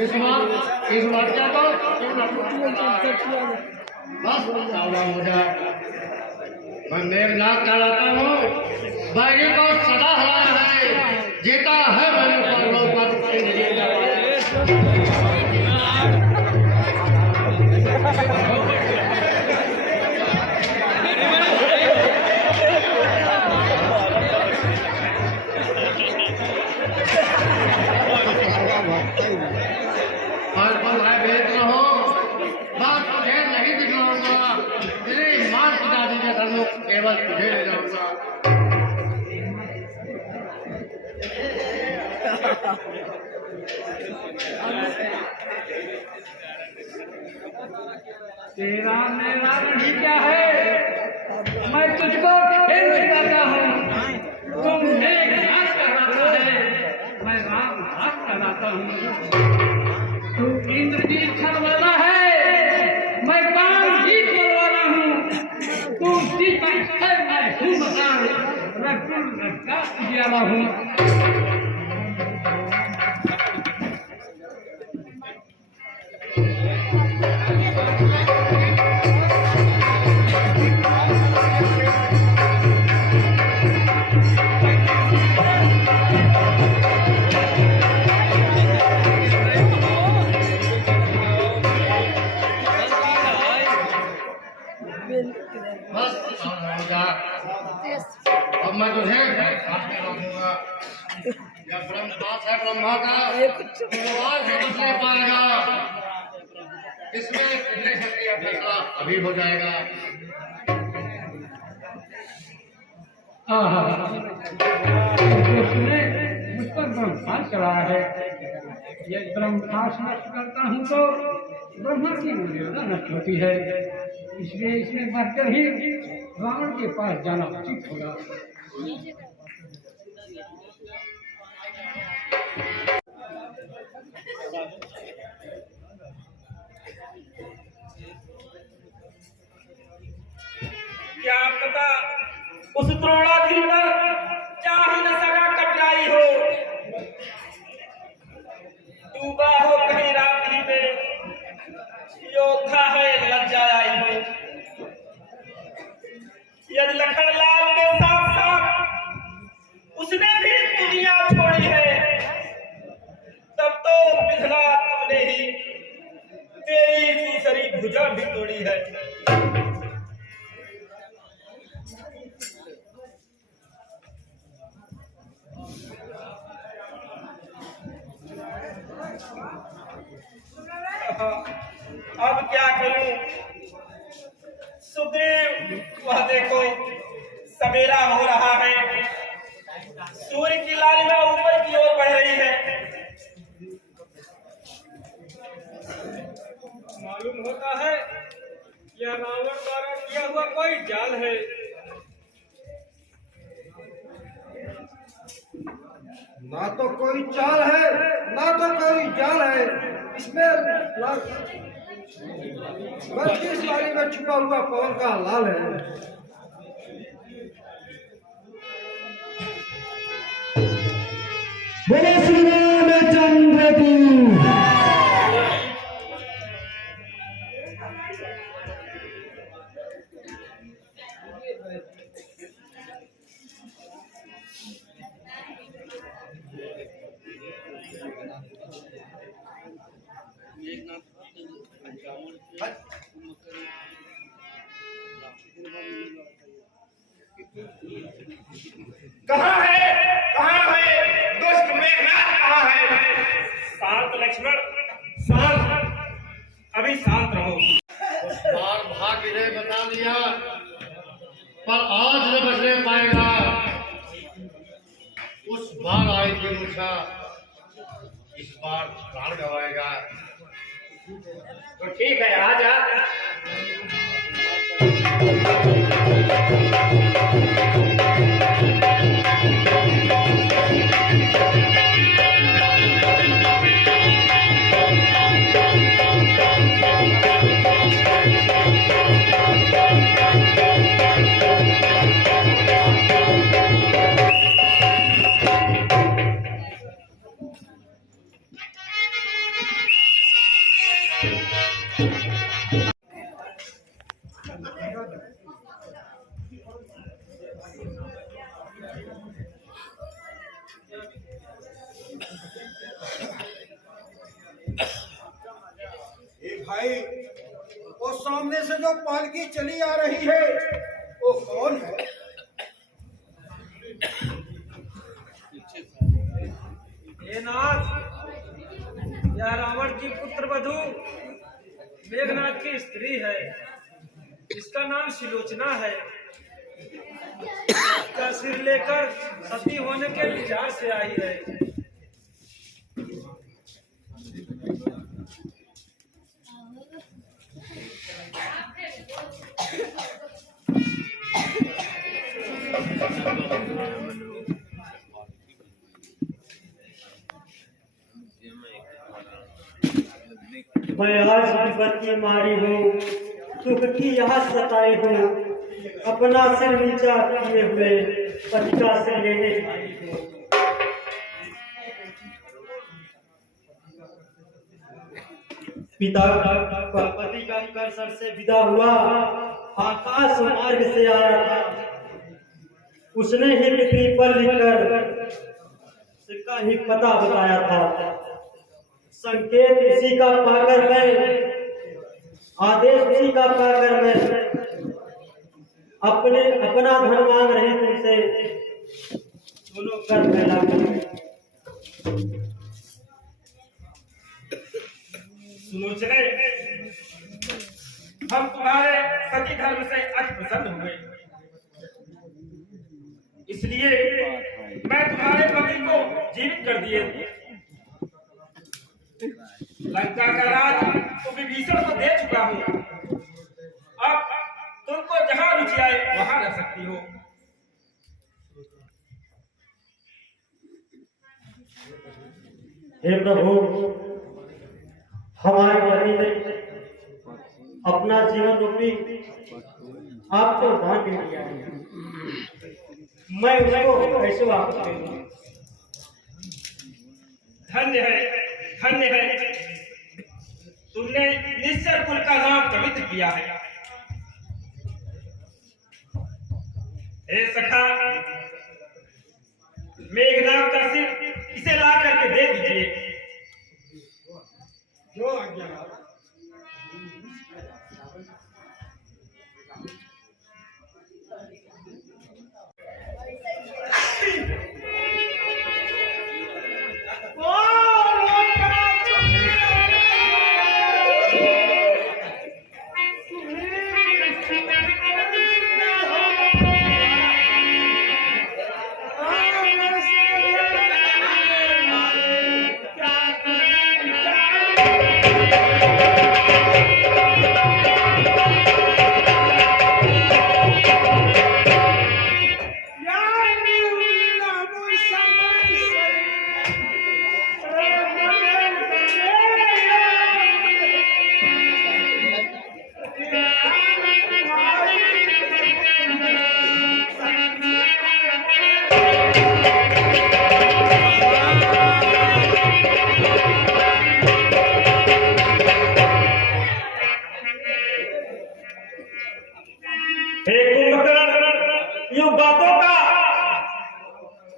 इस बार क्या तो बस सावधान हो जा। मैं मेघनाथ कहलाता हूँ, बैरी को सदा हराया है, जीता है मैंने परलोक का केवल तुझे ले जाऊंगा। तेरा मेरा नहीं क्या है, मैं तुझको फिर बताता हूँ। तुम मेघनाथ कहलाता है, मैं राम हाथ कहलाता हूँ। तू इंद्रजीत छल वाला है, मैं कामजीत वाला हूँ। तू सीता है, मैं हूँ मकान, रघुकुल रखा उजियारा हूँ। बस अब मैं तुझे रखूंगा। यह ब्रह्मास्त्र है ब्रह्मा का, आज भी कुछ नहीं पाएगा। इसमें कितने शक्ति का फैसला अभी हो जाएगा। उसने मुझ पर ब्रह्मास्त्र चलाया है। यदि ब्रह्मास्त्र नष्ट करता हूँ तो ब्रह्मा की मर्यादा नष्ट होती है, इसलिए इसमें बढ़कर ही रावण के पास जाना उचित होगा। क्या पता उस द्रोणागिरि पर जा ही न सका कटराई हो, डूबा हो कहीं रात्रि में, योद्धा है लज्जा आई हो। यदि लखनलाल के साथ साथ उसने भी दुनिया छोड़ी है, तब तो पिघला तुमने ही तेरी दूसरी भुजा भी तोड़ी है। अब क्या करूं सुग्रीव, वह देखो सवेरा हो रहा है, सूर्य की लालिमा ऊपर की ओर बढ़ रही है। मालूम होता है यह रावण द्वारा किया हुआ कोई जाल है। ना तो कोई चाल है, ना तो कोई जाल है, इसमें बल्कि इस वाली में छुपा हुआ पवन का लाल है। बोले श्री रामचंद्र की। कहाँ है दुष्ट मेघनाथ, कहाँ है? शांत लक्ष्मण, शांत, अभी शांत रहो। उस बार भाग्य ने बता दिया, पर आज न बचने पाएगा। उस बार आई थी मूर्छा, इस बार प्राण गवाएगा। तो ठीक है, आ जा। ए भाई, वो सामने से जो पालकी चली आ रही है वो कौन है? हे नाथ, यह रावण की पुत्र वधू मेघनाथ की स्त्री है। इसका नाम सुलोचना है। इसका सिर लेकर सती होने के विचार से आई है। मैं आज विपत की मारी हूँ, दुख की यहाँ सताई हूँ, अपना सिर नीचा किए हुए पति का सिर लेने आई हूँ। पिता पति का कर सर से विदा हुआ, आकाश मार्ग से आया था। उसने ही पृथ्वी पर लिखकर इसका ही पता बताया था। संकेत उसी का पाकर मैं, आदेश उसी का पाकर मैं अपना धन मांग रही तुमसे, दोनों कर फैला सुलोचने, हम तुम्हारे सती धर्म से अति प्रसन्न हुए, इसलिए मैं तुम्हारे पति को जीवित कर दिए। लंका का राज तो विभीषण को दे चुका हूँ। अब तुमको जहाँ रुचि आए वहाँ रह सकती हो। हे प्रभु, हमारे पति ने अपना जीवन रूपी आपको दान दे दिया है। मैं उसको कैसे वापस करूँ? धन्य है तुमने निश्चर कुल का नाम पवित्र किया है। हे सखा, मेघनाथ का सिर इसे ला करके दे दीजिए। जो आज्ञा।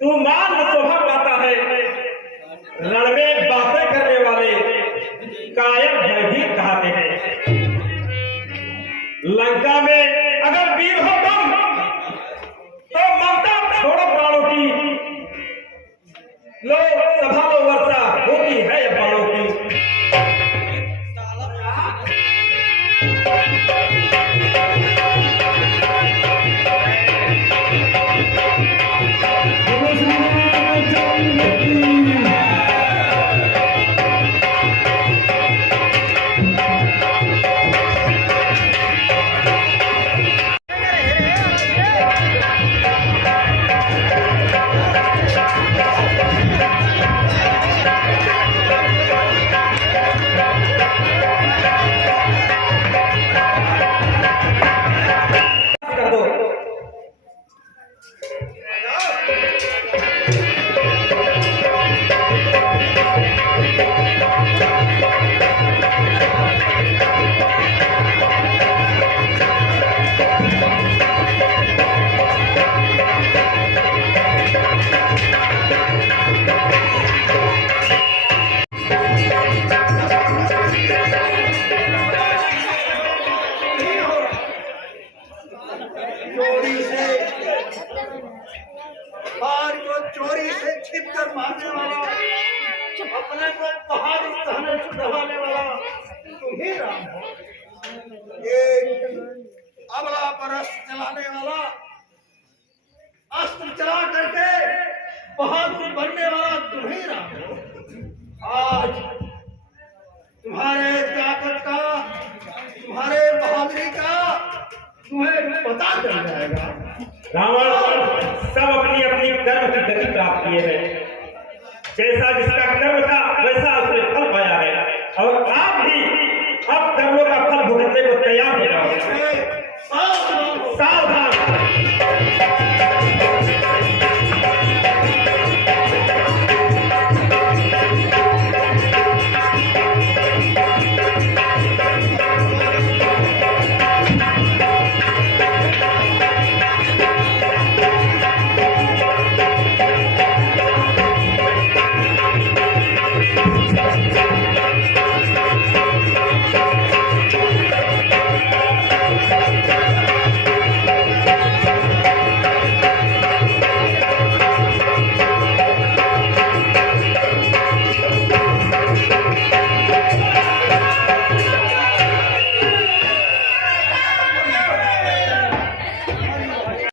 तू मान शोभा पाता है। रण में बातें करने वाले कायम भयभीत कहते हैं। लंका में अगर वीर हो तुम तो ममता छोड़ो प्राणों की, लो सभा लो वर्षा होती है बाणों की। अपने को बहादुर कहने छुड़वाने वाला तुम ही राम हो। ये अबला परस चलाने वाला, अस्त्र चला करके बहादुर बनने वाला तुम ही राम हो। आज तुम्हारे ताकत का, तुम्हारे बहादुरी का तुम्हें पता चल जाएगा। रावण सब अपनी अपनी कर्म की गति प्राप्त किए हैं। जैसा जिसका कर्म था वैसा उसने